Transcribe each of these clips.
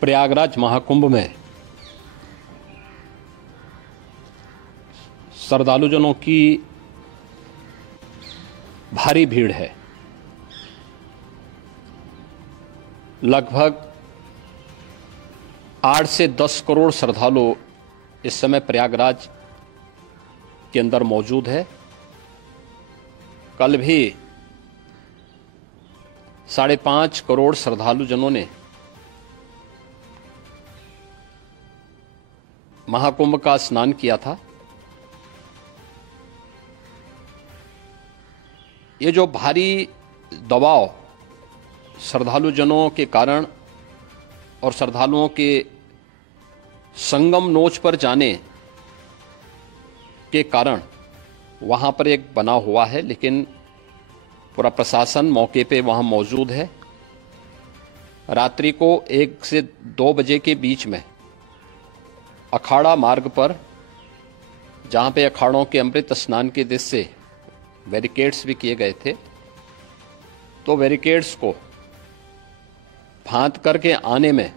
प्रयागराज महाकुंभ में श्रद्धालुजनों की भारी भीड़ है। लगभग 8 से 10 करोड़ श्रद्धालु इस समय प्रयागराज के अंदर मौजूद है। कल भी 5.5 करोड़ श्रद्धालुजनों ने महाकुंभ का स्नान किया था। ये जो भारी दबाव श्रद्धालुजनों के कारण और श्रद्धालुओं के संगम नोच पर जाने के कारण वहां पर एक बना हुआ है, लेकिन पूरा प्रशासन मौके पे वहां मौजूद है। रात्रि को 1 से 2 बजे के बीच में अखाड़ा मार्ग पर, जहां पे अखाड़ों के अमृत स्नान के दृश्य से बैरिकेड्स भी किए गए थे, तो बैरिकेड्स को फांद करके आने में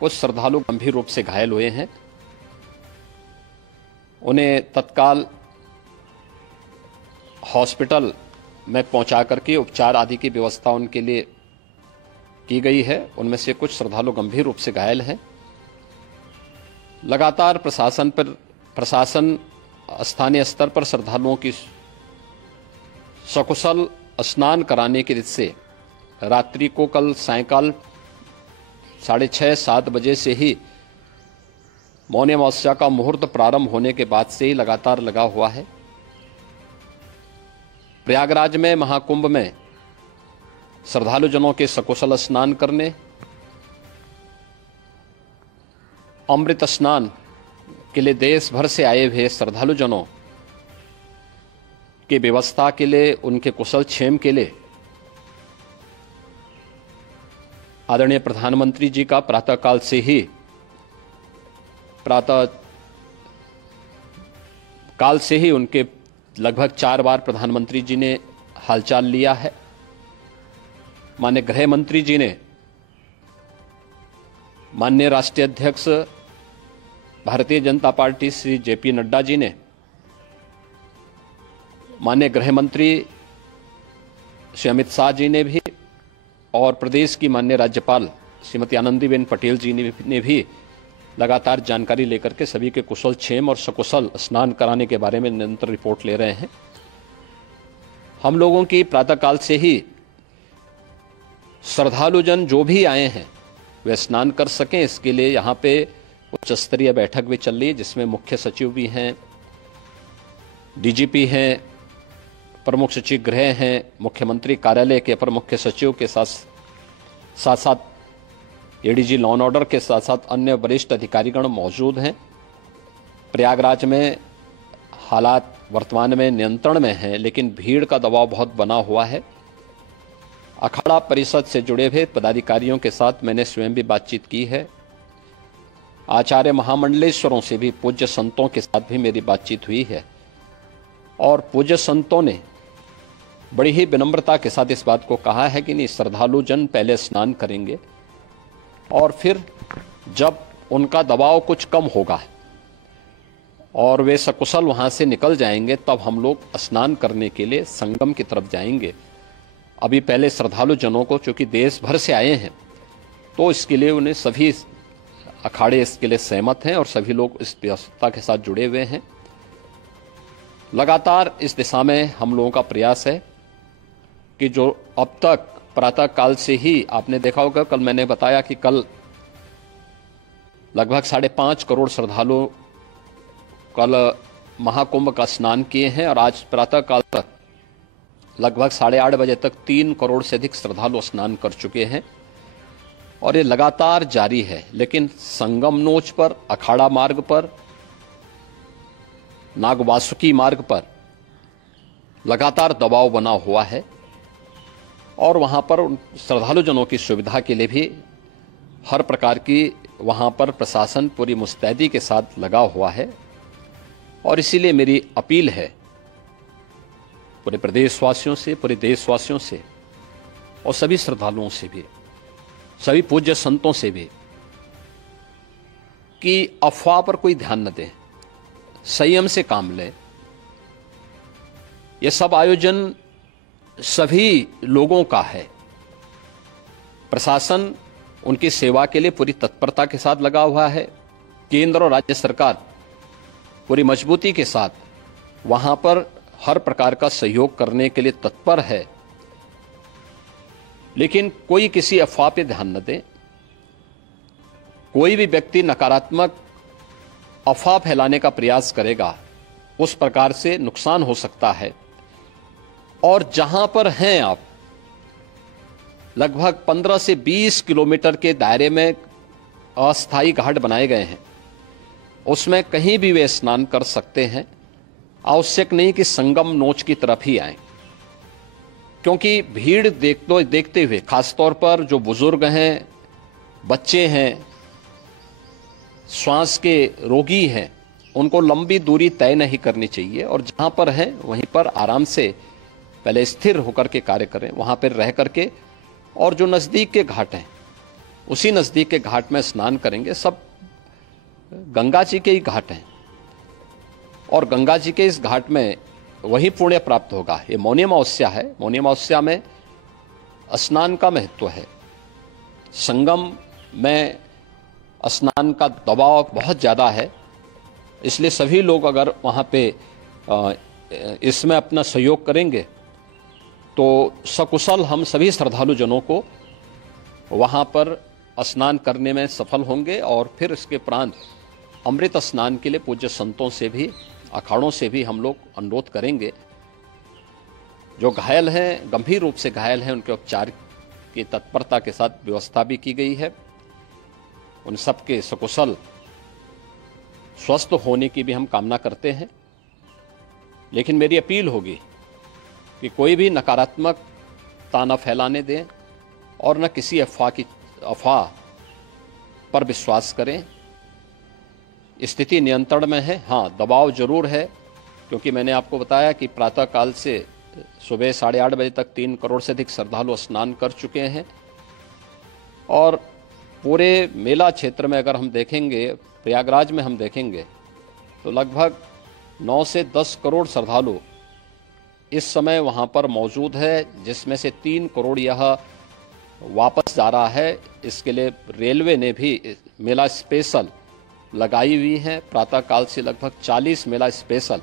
कुछ श्रद्धालु गंभीर रूप से घायल हुए हैं। उन्हें तत्काल हॉस्पिटल में पहुंचा करके उपचार आदि की व्यवस्था उनके लिए की गई है। उनमें से कुछ श्रद्धालु गंभीर रूप से घायल हैं। लगातार प्रशासन स्थानीय स्तर पर श्रद्धालुओं की सकुशल स्नान कराने के दृष्टि से रात्रि को कल सायंकाल 6:30-7 बजे से ही मौनी अमावस्या का मुहूर्त प्रारंभ होने के बाद से ही लगातार लगा हुआ है। प्रयागराज में महाकुंभ में श्रद्धालुजनों के सकुशल स्नान करने, अमृत स्नान के लिए देश भर से आए हुए श्रद्धालुजनों की व्यवस्था के लिए, उनके कुशल क्षेम के लिए आदरणीय प्रधानमंत्री जी का प्रातःकाल से ही उनके लगभग 4 बार प्रधानमंत्री जी ने हालचाल लिया है। माननीय गृह मंत्री जी ने, माननीय राष्ट्रीय अध्यक्ष भारतीय जनता पार्टी श्री जेपी नड्डा जी ने, माननीय गृह मंत्री श्री अमित शाह जी ने भी, और प्रदेश की माननीय राज्यपाल श्रीमती आनंदीबेन पटेल जी ने भी लगातार जानकारी लेकर के सभी के कुशल क्षेम और सकुशल स्नान कराने के बारे में निरंतर रिपोर्ट ले रहे हैं। हम लोगों की प्रातःकाल से ही श्रद्धालुजन जो भी आए हैं वे स्नान कर सकें, इसके लिए यहाँ पे उच्च स्तरीय बैठक भी चल रही है, जिसमें मुख्य सचिव भी हैं, डीजीपी हैं, प्रमुख सचिव गृह हैं, मुख्यमंत्री कार्यालय के अपर मुख्य सचिव के साथ एडीजी लॉ एंड ऑर्डर के साथ साथ अन्य वरिष्ठ अधिकारीगण मौजूद हैं। प्रयागराज में हालात वर्तमान में नियंत्रण में हैं, लेकिन भीड़ का दबाव बहुत बना हुआ है। अखाड़ा परिषद से जुड़े हुए पदाधिकारियों के साथ मैंने स्वयं भी बातचीत की है। आचार्य महामंडलेश्वरों से भी, पूज्य संतों के साथ भी मेरी बातचीत हुई है, और पूज्य संतों ने बड़ी ही विनम्रता के साथ इस बात को कहा है कि नहीं, श्रद्धालु जन पहले स्नान करेंगे और फिर जब उनका दबाव कुछ कम होगा और वे सकुशल वहां से निकल जाएंगे, तब हम लोग स्नान करने के लिए संगम की तरफ जाएंगे। अभी पहले श्रद्धालु जनों को, चूंकि देश भर से आए हैं, तो इसके लिए उन्हें सभी अखाड़े इसके लिए सहमत हैं और सभी लोग इस व्यवस्था के साथ जुड़े हुए हैं। लगातार इस दिशा में हम लोगों का प्रयास है कि जो अब तक प्रातःकाल से ही आपने देखा होगा, कल मैंने बताया कि कल लगभग 5.5 करोड़ श्रद्धालु कल महाकुंभ का स्नान किए हैं, और आज प्रातःकाल तक लगभग 8:30 बजे तक 3 करोड़ से अधिक श्रद्धालु स्नान कर चुके हैं, और ये लगातार जारी है। लेकिन संगम नोच पर, अखाड़ा मार्ग पर, नागवासुकी मार्ग पर लगातार दबाव बना हुआ है, और वहां पर श्रद्धालुजनों की सुविधा के लिए भी हर प्रकार की वहां पर प्रशासन पूरी मुस्तैदी के साथ लगा हुआ है। और इसीलिए मेरी अपील है पूरे प्रदेशवासियों से, पूरे देशवासियों से और सभी श्रद्धालुओं से भी सभी पूज्य संतों से भी कि अफवाह पर कोई ध्यान न दे, संयम से काम ले। यह सब आयोजन सभी लोगों का है। प्रशासन उनकी सेवा के लिए पूरी तत्परता के साथ लगा हुआ है। केंद्र और राज्य सरकार पूरी मजबूती के साथ वहां पर हर प्रकार का सहयोग करने के लिए तत्पर है। लेकिन कोई किसी अफवाह पे ध्यान न दे। कोई भी व्यक्ति नकारात्मक अफवाह फैलाने का प्रयास करेगा, उस प्रकार से नुकसान हो सकता है। और जहां पर हैं आप, लगभग 15 से 20 किलोमीटर के दायरे में अस्थायी घाट बनाए गए हैं। उसमें कहीं भी वे स्नान कर सकते हैं। आवश्यक नहीं कि संगम नोच की तरफ ही आए, क्योंकि भीड़ देखते हुए, खासतौर पर जो बुजुर्ग हैं, बच्चे हैं, श्वास के रोगी हैं, उनको लंबी दूरी तय नहीं करनी चाहिए। और जहां पर हैं वहीं पर आराम से पहले स्थिर होकर के कार्य करें, वहां पर रह करके। और जो नजदीक के घाट हैं, उसी नजदीक के घाट में स्नान करेंगे। सब गंगा जी के ही घाट हैं और गंगा जी के इस घाट में वही पुण्य प्राप्त होगा। ये मौनी अमावस्या है। मौनी अमावस्या में स्नान का महत्व है। संगम में स्नान का दबाव बहुत ज़्यादा है, इसलिए सभी लोग अगर वहाँ पे इसमें अपना सहयोग करेंगे तो सकुशल हम सभी श्रद्धालु जनों को वहाँ पर स्नान करने में सफल होंगे। और फिर इसके उपरांत अमृत स्नान के लिए पूज्य संतों से भी, अखाड़ों से भी हम लोग अनुरोध करेंगे। जो घायल हैं, गंभीर रूप से घायल हैं, उनके उपचार की तत्परता के साथ व्यवस्था भी की गई है। उन सबके सकुशल स्वस्थ होने की भी हम कामना करते हैं। लेकिन मेरी अपील होगी कि कोई भी नकारात्मकता न फैलाने दें और न किसी अफवाह पर विश्वास करें। स्थिति नियंत्रण में है। हाँ, दबाव जरूर है, क्योंकि मैंने आपको बताया कि प्रातःकाल से सुबह 8:30 बजे तक 3 करोड़ से अधिक श्रद्धालु स्नान कर चुके हैं। और पूरे मेला क्षेत्र में अगर हम देखेंगे, प्रयागराज में हम देखेंगे, तो लगभग 9 से 10 करोड़ श्रद्धालु इस समय वहाँ पर मौजूद है, जिसमें से 3 करोड़ यह वापस जा रहा है। इसके लिए रेलवे ने भी मेला स्पेशल लगाई हुई है। प्रातःकाल से लगभग 40 मेला स्पेशल